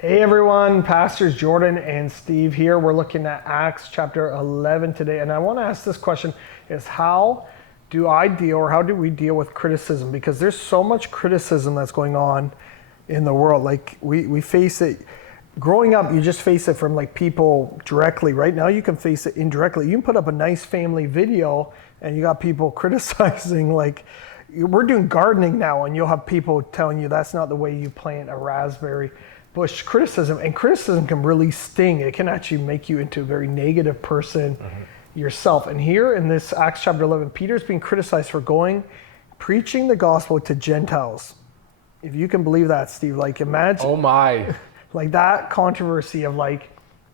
Hey everyone, Pastors Jordan and Steve here. We're looking at Acts chapter 11 today, and I want to ask this question is how do we deal with criticism? Because there's so much criticism that's going on in the world. Like we face it, growing up, you just face it from like people directly. Right now you can face it indirectly. You can put up a nice family video and you got people criticizing, like we're doing gardening now and you'll have people telling you that's not the way you plant a raspberry bush. Criticism can really sting. It can actually make you into a very negative person yourself. And here in this Acts chapter 11, Peter's being criticized for preaching the gospel to Gentiles. If you can believe that, Steve, like imagine. Oh my. Like that controversy of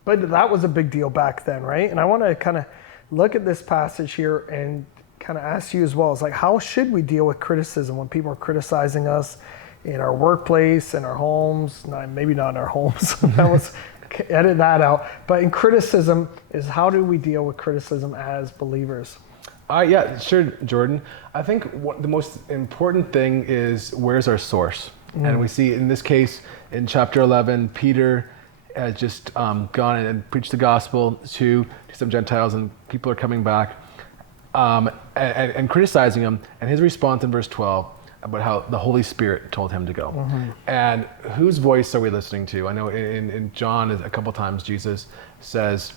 but that was a big deal back then, right? And I want to kind of look at this passage here and kind of ask you as well, is like, how should we deal with criticism when people are criticizing us in our workplace, in our homes? Maybe not in our homes. Edit that out. But in criticism is how do we deal with criticism as believers? Yeah, sure, Jordan. I think the most important thing is where's our source? And we see in this case, in chapter 11, Peter has just gone and preached the gospel to some Gentiles, and people are coming back and criticizing him. And his response in verse 12 about how the Holy Spirit told him to go. And whose voice are we listening to? I know in John, a couple times Jesus says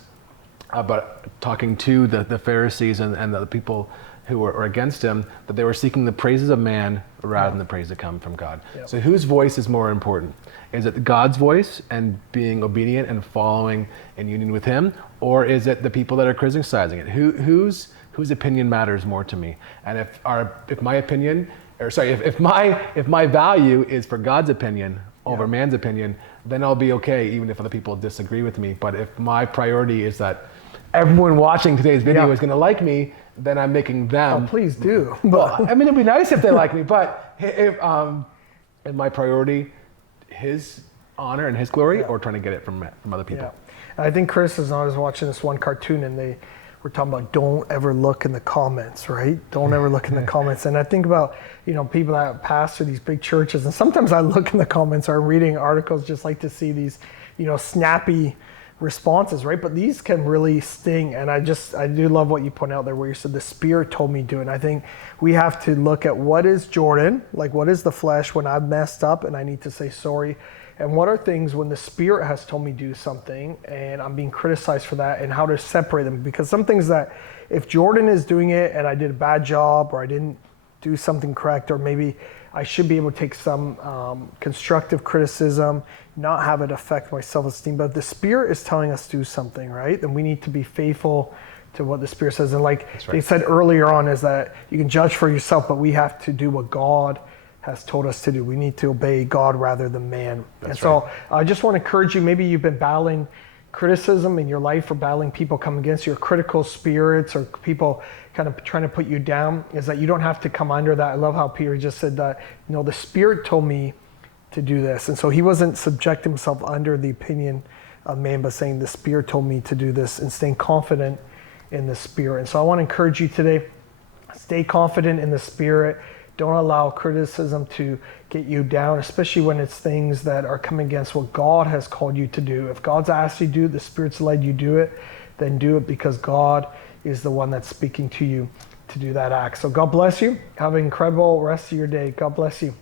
about talking to the Pharisees and the people who were against him, that they were seeking the praises of man rather than the praise that come from God. Yep. So whose voice is more important? Is it God's voice and being obedient and following in union with him? Or is it the people that are criticizing it? Whose opinion matters more to me? And if my value is for God's opinion over man's opinion, then I'll be okay, even if other people disagree with me. But if my priority is that everyone watching today's video is going to like me, then I'm making them. Oh, please do. Well, I mean, it'd be nice if they like me, but if my priority his honor and his glory, or trying to get it from other people. Yeah. I think criticism. I was watching this one cartoon, and they were talking about don't ever look in the comments, right? Don't ever look in the comments. And I think about people that pastor these big churches, and sometimes I look in the comments or I'm reading articles, just like to see these snappy responses, right? But these can really sting. And I do love what you point out there where you said the Spirit told me to do it. And I think we have to look at what is Jordan, like what is the flesh when I've messed up and I need to say sorry, and what are things when the Spirit has told me to do something and I'm being criticized for that, and how to separate them. Because some things that if Jordan is doing it and I did a bad job or I didn't do something correct, or maybe I should be able to take some constructive criticism, not have it affect my self-esteem. But if the Spirit is telling us to do something, right, then we need to be faithful to what the Spirit says. And they said earlier on, is that you can judge for yourself, but we have to do what God has told us to do. We need to obey God rather than man. So I just want to encourage you, maybe you've been battling criticism in your life, or battling people come against your critical spirits, or people kind of trying to put you down, is that you don't have to come under that. I love how Peter just said that, the Spirit told me to do this. And so he wasn't subjecting himself under the opinion of man, but saying the Spirit told me to do this, and staying confident in the Spirit. And so I want to encourage you today, stay confident in the Spirit. Don't allow criticism to get you down, especially when it's things that are coming against what God has called you to do. If God's asked you to do it, the Spirit's led you do it, then do it, because God is the one that's speaking to you to do that act. So God bless you. Have an incredible rest of your day. God bless you.